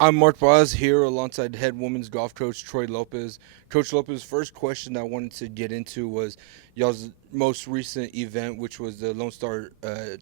I'm Mark Boz here alongside head women's golf coach Troy Lopez. Coach Lopez, first question I wanted to get into was y'all's most recent event, which was the Lone Star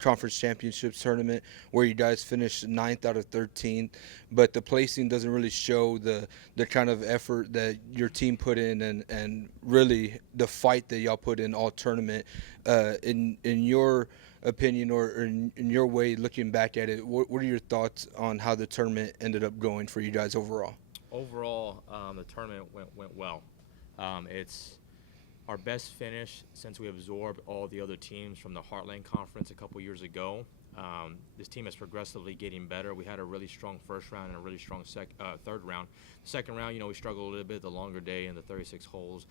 Conference Championships tournament, where you guys finished ninth out of 13. But the placing doesn't really show the kind of effort that your team put in and really the fight that y'all put in all tournament. In your opinion or in your way looking back at it, what are your thoughts on how the tournament ended up going for you guys overall? Overall, the tournament went well. It's our best finish since we absorbed all the other teams from the Heartland Conference a couple years ago. This team is progressively getting better. We had a really strong first round and a really strong third round. The second round, we struggled a little bit, the longer day and the 36 holes,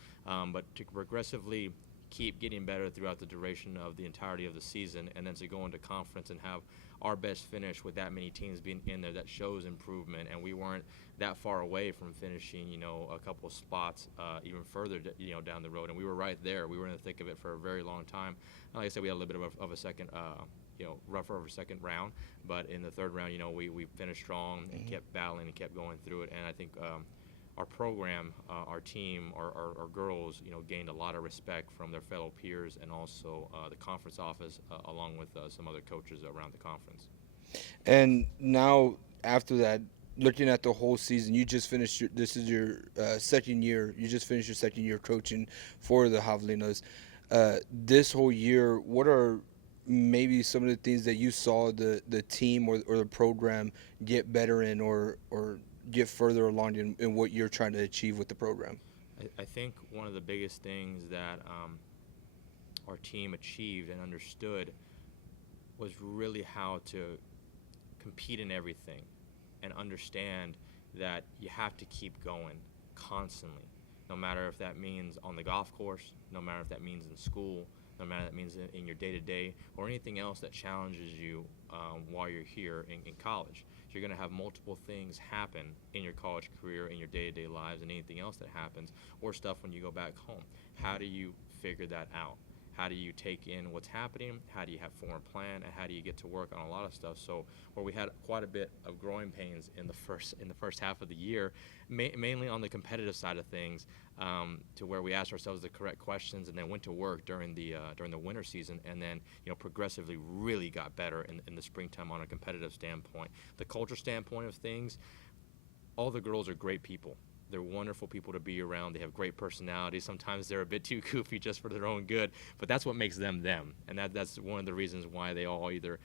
but to progressively keep getting better throughout the duration of the entirety of the season, and then to go into conference and have our best finish with that many teams being in there, that shows improvement. And we weren't that far away from finishing, a couple of spots even further, down the road. And we were right there. We were in the thick of it for a very long time. Like I said, we had a little bit of a second, rougher of a second round, but in the third round, we finished strong and kept battling and kept going through it. And I think our program, our team, our girls, gained a lot of respect from their fellow peers and also the conference office, along with some other coaches around the conference. And now after that, looking at the whole season, you just finished. This is your second year. You just finished your second year coaching for the Javelinas. This whole year, what are maybe some of the things that you saw the team or the program get better in or get further along in what you're trying to achieve with the program? I think one of the biggest things that our team achieved and understood was really how to compete in everything and understand that you have to keep going constantly, no matter if that means on the golf course, no matter if that means in school, no matter if that means in your day-to-day or anything else that challenges you while you're here in college. So you're going to have multiple things happen in your college career, in your day-to-day lives, and anything else that happens, or stuff when you go back home. How do you figure that out? How do you take in what's happening? How do you have form plan? And how do you get to work on a lot of stuff? So where we had quite a bit of growing pains in the first half of the year, mainly on the competitive side of things, to where we asked ourselves the correct questions and then went to work during the winter season, and then progressively really got better in the springtime on a competitive standpoint. The culture standpoint of things, all the girls are great people. They're wonderful people to be around. They have great personalities. Sometimes they're a bit too goofy just for their own good, but that's what makes them them. And that's one of the reasons why they all either,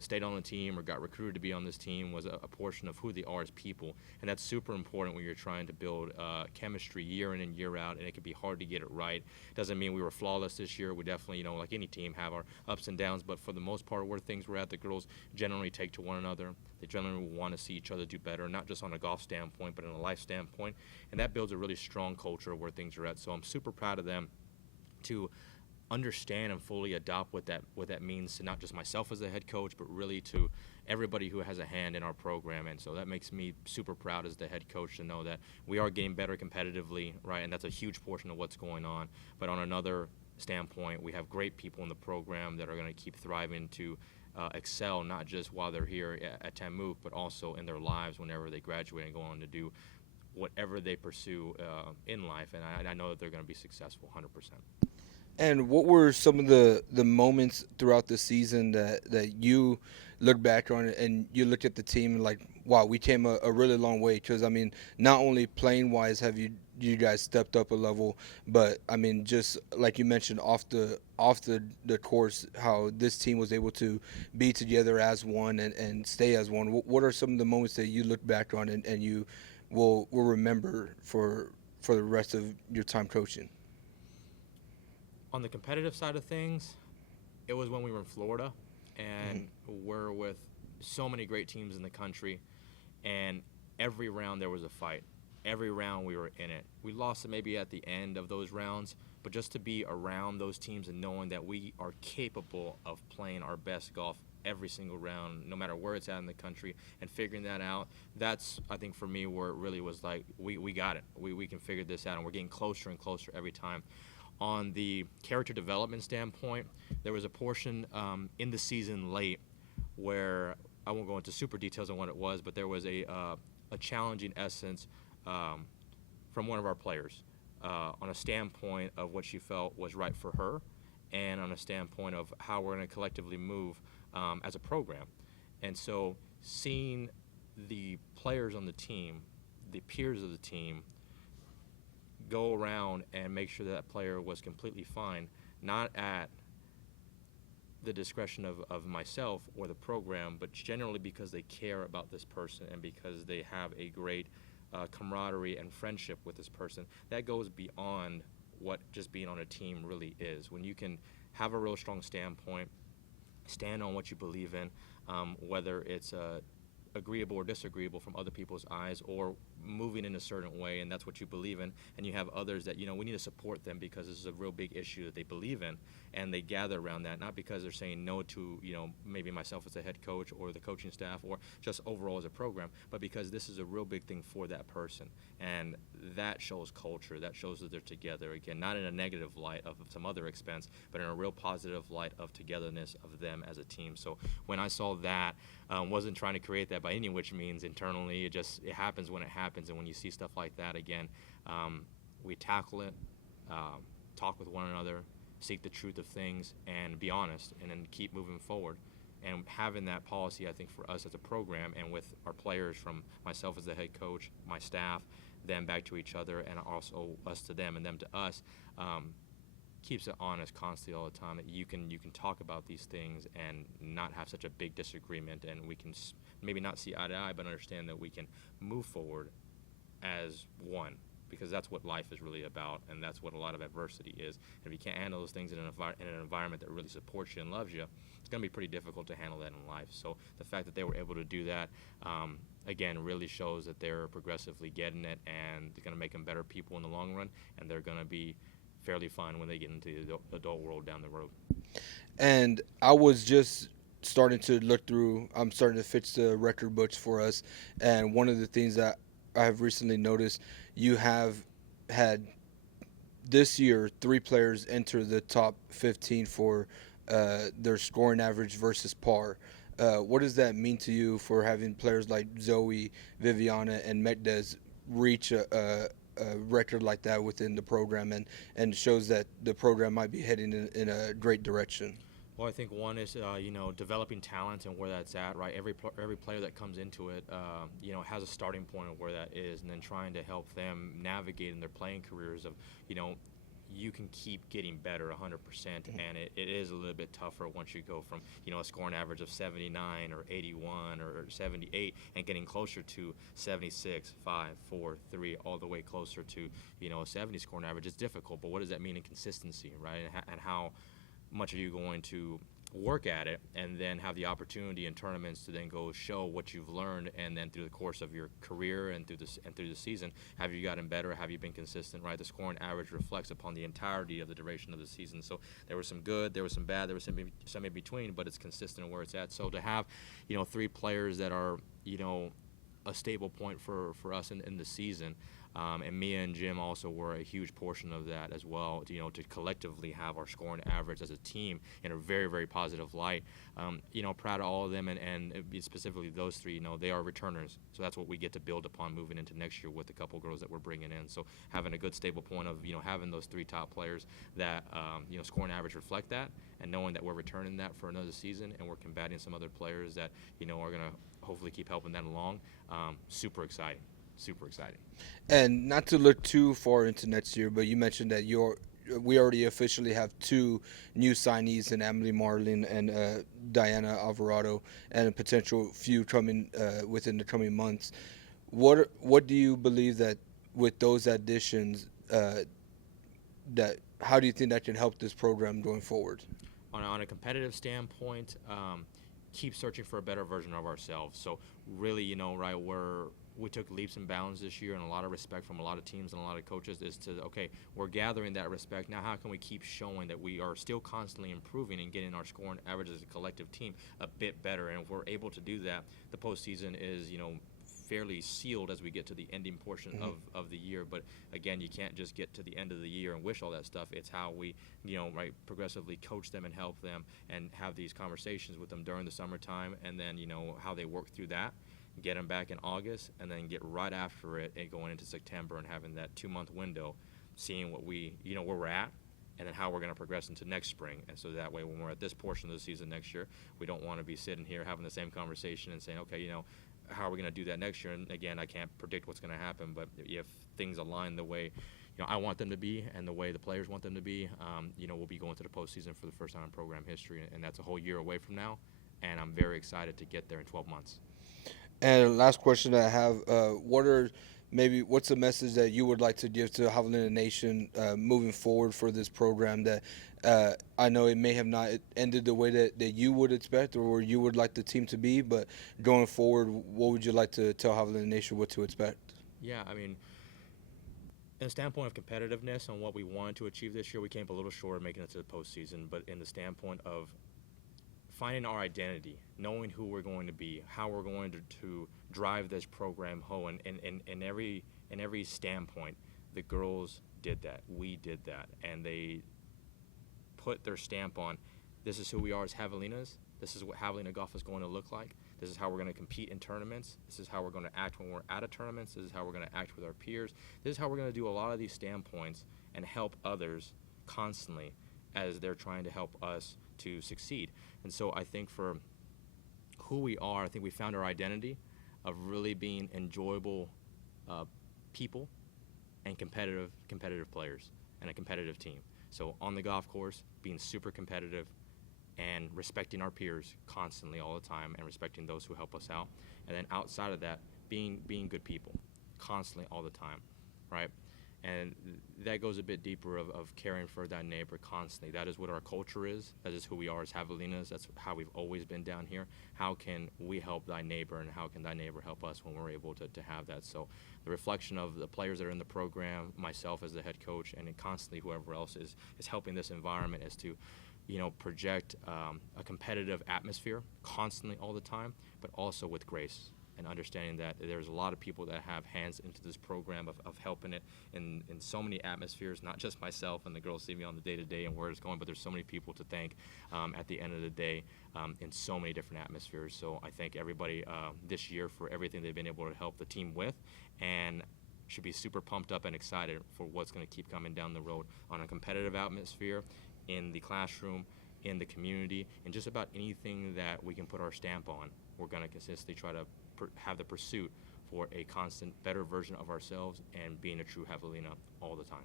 stayed on the team or got recruited to be on this team, was a portion of who they are as people. And that's super important when you're trying to build chemistry year in and year out, and it can be hard to get it right. Doesn't mean we were flawless this year. We definitely, like any team, have our ups and downs, but for the most part, where things were at, the girls generally take to one another. They generally want to see each other do better, not just on a golf standpoint, but in a life standpoint. And that builds a really strong culture of where things are at. So I'm super proud of them to understand and fully adopt what that means to not just myself as a head coach, but really to everybody who has a hand in our program. And so that makes me super proud as the head coach to know that we are getting better competitively, right? And that's a huge portion of what's going on. But on another standpoint, we have great people in the program that are going to keep thriving to excel, not just while they're here at TAMUK, but also in their lives whenever they graduate and go on to do whatever they pursue in life. And I know that they're going to be successful 100%. And what were some of the moments throughout the season that you look back on and you look at the team and like, wow, we came a really long way? Because I mean, not only playing wise have you guys stepped up a level, but I mean, just like you mentioned off the course, how this team was able to be together as one and stay as one. What are some of the moments that you look back on and you will remember for the rest of your time coaching? On the competitive side of things, it was when we were in Florida and we're with so many great teams in the country, and every round there was a fight. Every round we were in it. We lost it maybe at the end of those rounds, but just to be around those teams and knowing that we are capable of playing our best golf every single round, no matter where it's at in the country, and figuring that out, that's, I think, for me, where it really was like, we got it. We can figure this out, and we're getting closer and closer every time. On the character development standpoint, there was a portion in the season late where I won't go into super details on what it was, but there was a a challenging essence from one of our players on a standpoint of what she felt was right for her, and on a standpoint of how we're going to collectively move as a program. And so seeing the players on the team, the peers of the team, go around and make sure that player was completely fine, not at the discretion of myself or the program, but generally because they care about this person and because they have a great camaraderie and friendship with this person. That goes beyond what just being on a team really is. When you can have a real strong standpoint, stand on what you believe in, whether it's agreeable or disagreeable from other people's eyes, or moving in a certain way, and that's what you believe in, and you have others that, we need to support them because this is a real big issue that they believe in, and they gather around that, not because they're saying no to, maybe myself as a head coach or the coaching staff or just overall as a program, but because this is a real big thing for that person. And that shows culture, that shows that they're together, again, not in a negative light of some other expense, but in a real positive light of togetherness of them as a team. So when I saw that, wasn't trying to create that by any which means internally. It happens when it happens, and when you see stuff like that, again, we tackle it, talk with one another, seek the truth of things, and be honest, and then keep moving forward. And having that policy, I think, for us as a program and with our players, from myself as the head coach, my staff, them back to each other, and also us to them and them to us, keeps it honest constantly all the time, that you can talk about these things and not have such a big disagreement, and we can maybe not see eye to eye, but understand that we can move forward as one, because that's what life is really about, and that's what a lot of adversity is. And if you can't handle those things in an environment that really supports you and loves you, it's going to be pretty difficult to handle that in life. So the fact that they were able to do that, again, really shows that they're progressively getting it, and they're going to make them better people in the long run, and they're going to be fairly fine when they get into the adult world down the road. And I was just starting to look through, I'm starting to fix the record books for us, and one of the things that I have recently noticed, you have had this year 3 players enter the top 15 for their scoring average versus par. What does that mean to you for having players like Zoe, Viviana, and Mekdez reach a record like that within the program, and shows that the program might be heading in a great direction? Well, I think one is, developing talent and where that's at, right? Every player that comes into it, has a starting point of where that is, and then trying to help them navigate in their playing careers of, you can keep getting better 100%, and it is a little bit tougher once you go from, a scoring average of 79 or 81 or 78 and getting closer to 76, 5, 4, 3, all the way closer to, a 70 scoring average. It's difficult, but what does that mean in consistency, right? And how much are you going to work at it, and then have the opportunity in tournaments to then go show what you've learned, and then through the course of your career and through the season, have you gotten better? Have you been consistent? Right, the scoring average reflects upon the entirety of the duration of the season. So there was some good, there was some bad, there was some in between, but it's consistent where it's at. So to have 3 players that are a stable point for us in the season. And Mia and Jim also were a huge portion of that as well, to collectively have our scoring average as a team in a very, very positive light. Proud of all of them, and specifically those 3, they are returners. So that's what we get to build upon moving into next year with a couple girls that we're bringing in. So having a good stable point of, having those 3 top players that, scoring average reflect that, and knowing that we're returning that for another season, and we're combating some other players that, are going to hopefully keep helping that along. Super exciting. Super exciting. And not to look too far into next year, but you mentioned that we already officially have 2 new signees in Emily Marlin and Diana Alvarado, and a potential few coming within the coming months. What do you believe that with those additions, that how do you think that can help this program going forward? On a competitive standpoint, keep searching for a better version of ourselves. So really, right, we took leaps and bounds this year, and a lot of respect from a lot of teams and a lot of coaches is to, okay, we're gathering that respect. Now how can we keep showing that we are still constantly improving and getting our scoring average as a collective team a bit better? And if we're able to do that, the postseason is, fairly sealed as we get to the ending portion of the year. But again, you can't just get to the end of the year and wish all that stuff. It's how we, right, progressively coach them and help them and have these conversations with them during the summertime, and then, how they work through that. get them back in August, and then get right after it and going into September and having that 2-month window, seeing what where we're at, and then how we're going to progress into next spring. And so that way, when we're at this portion of the season next year, we don't want to be sitting here having the same conversation and saying, okay, how are we going to do that next year? And again, I can't predict what's going to happen, but if things align the way I want them to be and the way the players want them to be, we'll be going to the postseason for the first time in program history, and that's a whole year away from now, and I'm very excited to get there in 12 months. And last question that I have, what's the message that you would like to give to Javelina Nation moving forward for this program that I know it may have not ended the way that you would expect or where you would like the team to be, but going forward, what would you like to tell Javelina Nation what to expect? Yeah, in the standpoint of competitiveness and what we wanted to achieve this year, we came up a little short of making it to the postseason, but in the standpoint of finding our identity, knowing who we're going to be, how we're going to drive this program home, and in every standpoint, the girls did that. We did that, and they put their stamp on, this is who we are as Javelinas. This is what Javelina golf is going to look like. This is how we're going to compete in tournaments. This is how we're going to act when we're at a tournament. This is how we're going to act with our peers. This is how we're going to do a lot of these standpoints and help others constantly as they're trying to help us to succeed. And so I think for who we are, I think we found our identity of really being enjoyable people and competitive players and a competitive team. So on the golf course, being super competitive and respecting our peers constantly all the time and respecting those who help us out. And then outside of that, being good people constantly all the time, right? And that goes a bit deeper of caring for that neighbor constantly. That is what our culture is. That is who we are as Javelinas. That's how we've always been down here. How can we help thy neighbor, and how can thy neighbor help us when we're able to have that? So the reflection of the players that are in the program, myself as the head coach, and then constantly whoever else is helping this environment is to project a competitive atmosphere constantly all the time, but also with grace and understanding that there's a lot of people that have hands into this program of helping it in so many atmospheres, not just myself and the girls see me on the day-to-day and where it's going, but there's so many people to thank at the end of the day in so many different atmospheres. So I thank everybody this year for everything they've been able to help the team with, and should be super pumped up and excited for what's going to keep coming down the road on a competitive atmosphere, in the classroom, in the community, and just about anything that we can put our stamp on. We're going to consistently try to have the pursuit for a constant better version of ourselves and being a true Javelina all the time.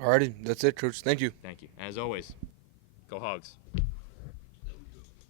Alrighty, that's it, Coach. Thank you. Thank you. As always, go Hogs.